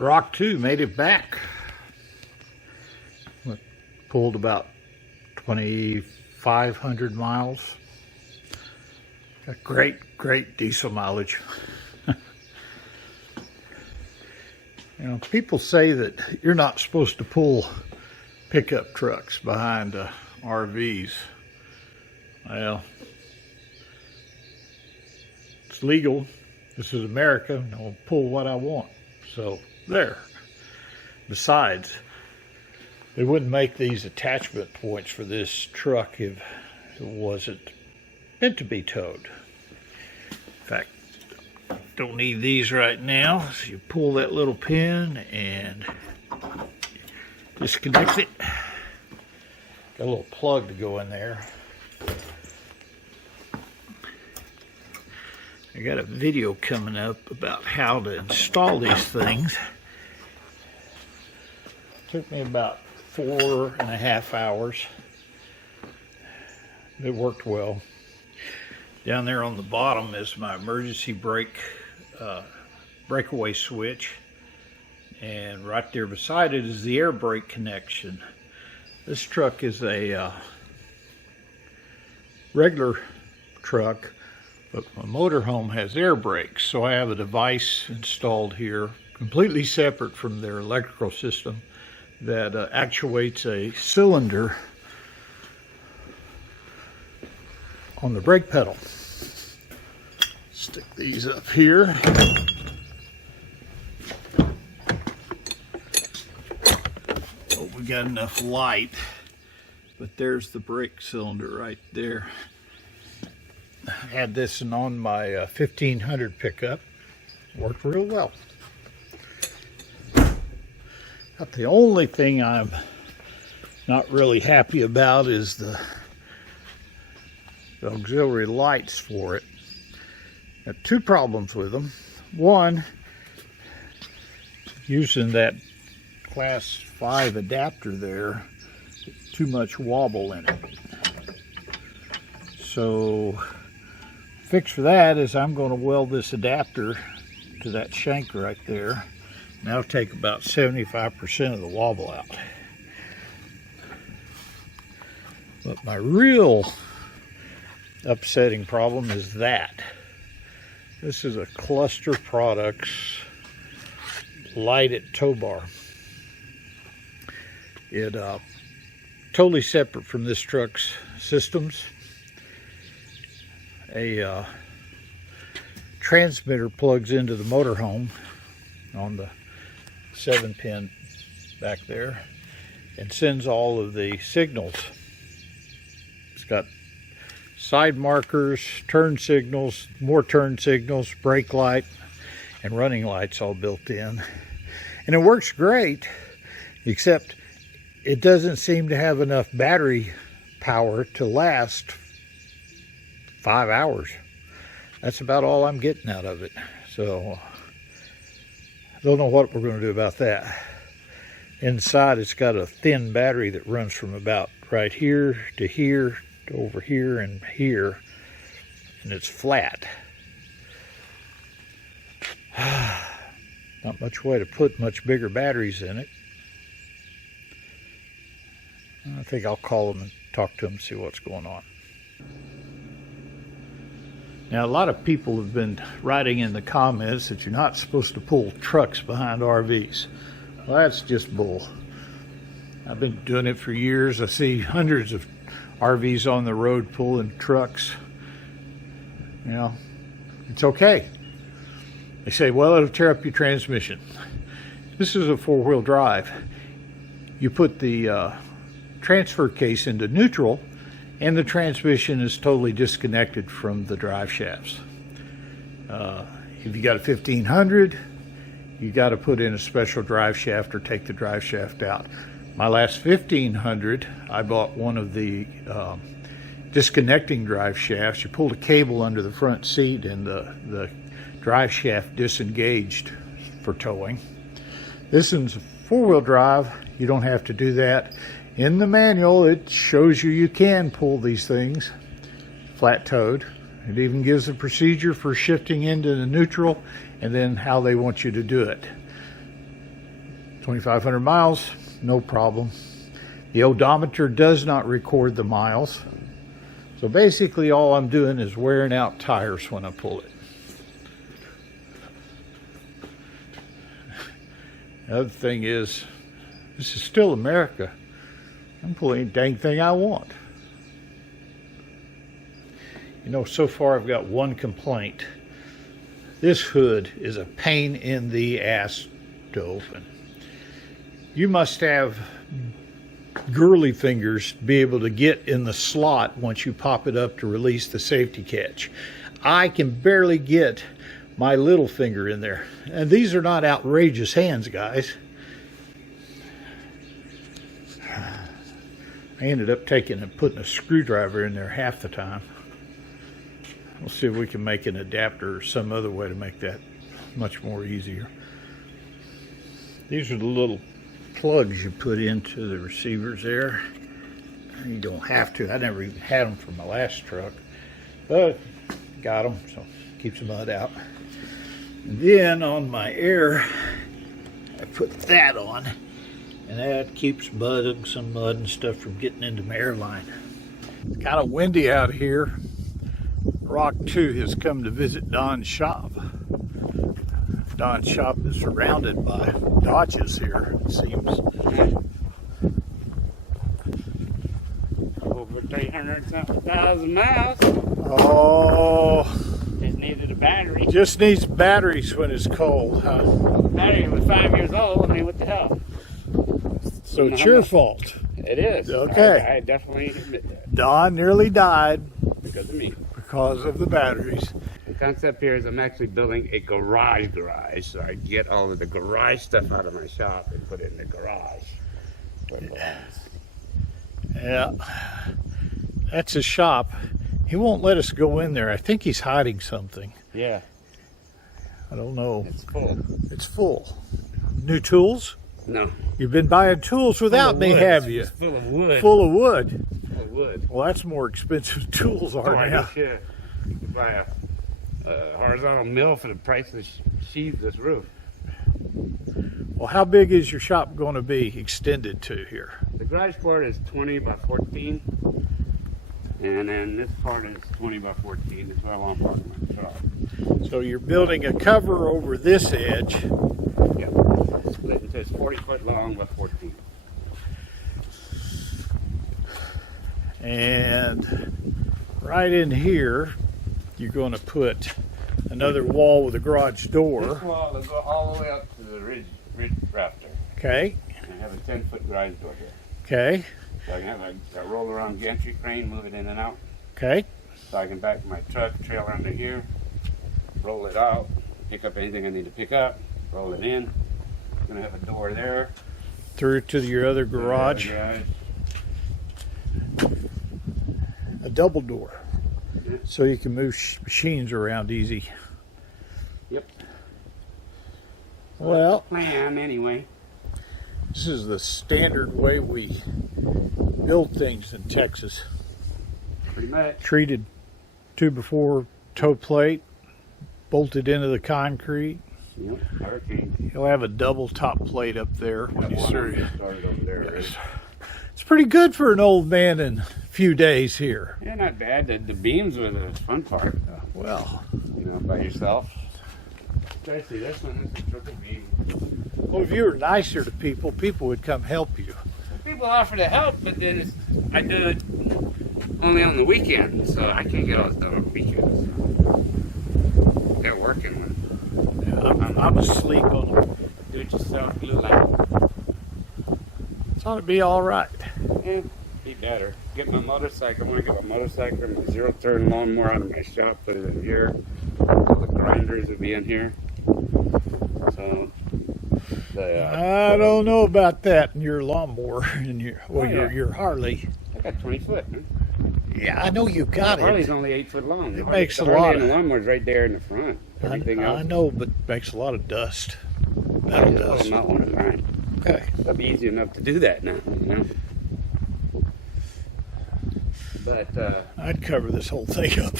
Rock 2 made it back. Pulled about 2,500 miles. Got great diesel mileage. You know, people say that you're not supposed to pull pickup trucks behind RVs. Well, it's legal. This is America. I'll pull what I want. So there. Besides, they wouldn't make these attachment points for this truck if it wasn't meant to be towed. In fact, don't need these right now. So you pull that little pin and disconnect it. Got a little plug to go in there. I got a video coming up about how to install these things. Took me about 4.5 hours. It worked well. Down there on the bottom is my emergency brake breakaway switch, and right there beside it is the air brake connection. This truck is a regular truck, but my motorhome has air brakes, so I have a device installed here completely separate from their electrical system that actuates a cylinder on the brake pedal. Stick these up here. Oh, we got enough light, but there's the brake cylinder right there. I had this on my 1500 pickup. Worked real well. But the only thing I'm not really happy about is the auxiliary lights for it. Got two problems with them. One, using that class 5 adapter there, too much wobble in it. So fix for that is I'm going to weld this adapter to that shank right there. And that'll take about 75% of the wobble out. But my real upsetting problem is that. This is a Cluster Products lighted tow bar. It totally separate from this truck's systems. A transmitter plugs into the motorhome on the 7-pin back there and sends all of the signals. It's got side markers, turn signals, more turn signals, brake light, and running lights all built in. And it works great, except it doesn't seem to have enough battery power to last 5 hours. That's about all I'm getting out of it. So I don't know what we're going to do about that. Inside it's got a thin battery that runs from about right here to over here and here, and it's flat. Not much way to put much bigger batteries in it. I think I'll call them and talk to them and see what's going on. Now, a lot of people have been writing in the comments that you're not supposed to pull trucks behind RVs. Well, that's just bull. I've been doing it for years. I see hundreds of RVs on the road pulling trucks. You know, it's okay. They say, well, it'll tear up your transmission. This is a 4-wheel drive. You put the transfer case into neutral, and the transmission is totally disconnected from the drive shafts. If you got a 1500, you got to put in a special drive shaft or take the drive shaft out. My last 1500, I bought one of the disconnecting drive shafts. You pulled a cable under the front seat and the drive shaft disengaged for towing. This one's a 4-wheel drive. You don't have to do that. In the manual, it shows you can pull these things flat towed. It even gives a procedure for shifting into the neutral and then how they want you to do it. 2,500 miles, no problem. The odometer does not record the miles. So basically all I'm doing is wearing out tires when I pull it. The other thing is, this is still America. I'm pulling any dang thing I want. You know, so far I've got one complaint. This hood is a pain in the ass to open. You must have girly fingers to be able to get in the slot once you pop it up to release the safety catch. I can barely get my little finger in there. And these are not outrageous hands, guys. I ended up taking and putting a screwdriver in there half the time. We'll see if we can make an adapter or some other way to make that much more easier. These are the little plugs you put into the receivers there. You don't have to. I never even had them for my last truck, but got them, so keeps the mud out. And then on my air, I put that on, and that keeps some mud and stuff from getting into my airline. It's kind of windy out here. Rock 2 has come to visit Don's shop. Don's shop is surrounded by Dodges here, it seems. Over 300,000 miles. Oh. Just needed a battery. Just needs batteries when it's cold, huh? The battery was 5 years old. I mean, what the hell? So it's your fault. It is. Okay. I definitely admit that. Don nearly died Because of me. because of the batteries. The concept here is I'm actually building a garage, so I get all of the garage stuff out of my shop and put it in the garage. Where it belongs. Yeah, that's his shop. He won't let us go in there. I think he's hiding something. Yeah, I don't know. it's full. It's full. New tools? No. You've been buying tools without me, have you? It's full of wood. Full of wood. Full of wood. Well, that's more expensive than tools are I now. guess, yeah. You could buy a horizontal mill for the price of sheathe this roof. Well, how big is your shop going to be extended to here? The garage part is 20 by 14, and then this part is 20 by 14. That's where I want to park my truck. So you're building a cover over this edge. Yep. Split into it's 40 foot long by 14. And right in here, you're going to put another wall with a garage door. This wall will go all the way up to the ridge rafter. Okay. And I have a 10-foot garage door here. Okay. So I can have a roll around gantry crane, move it in and out. Okay. So I can back my truck trailer under here, roll it out, pick up anything I need to pick up, roll it in. I'm gonna have a door there. Through to your other garage. A double door. Yeah. So you can move machines around easy. Yep. Well, Plan anyway. this is the standard way we build things in Texas. Pretty much. Treated 2x4 toe plate, bolted into the concrete. Yep. Hurricane. You'll have a double top plate up there when you start. Started over there. Yes. It's pretty good for an old man in a few days here. Yeah, not bad. The beams were the fun part. Well, You know, by yourself. Especially this one. This is triple beam. well, if you were nicer to people, people would come help you. People offer to help, but then I do it only on the weekend, so I can't get all this done on the weekends. They're working one. I'm asleep on them. Do it yourself, glue line. It's ought to be all right. Yeah, be better. Get my motorcycle. I want to get my motorcycle and my zero-turn lawnmower out of my shop, put it in here. All the grinders will be in here. So, I don't know about that in your lawnmower and your Harley. I got 20 foot. Huh? Yeah, I know you got Harley's it. only 8 foot long. It makes a the Harley lot and of- the lawnmower's right there in the front. Everything else. I know, but makes a lot of dust. Metal dust. Not one of mine. Okay. It'll be easy enough to do that now, you know. But I'd cover this whole thing up.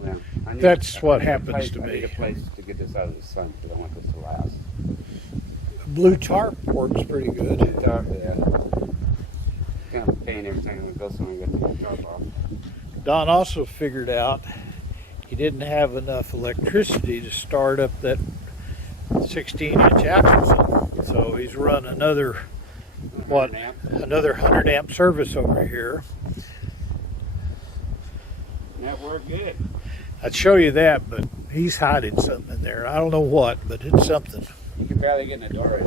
well, I That's what I need a happens place- to I need me. a place to get this out of the sun because I want this to last. Blue tarp works pretty good. Tarp, yeah. Kind of a pain every time I go somewhere and get the tarp off. Don also figured out he didn't have enough electricity to start up that 16-inch axle, so he's run another 100 amp service over here. That worked good. I'd show you that, but he's hiding something in there. I don't know what, but it's something. You can barely get in the door.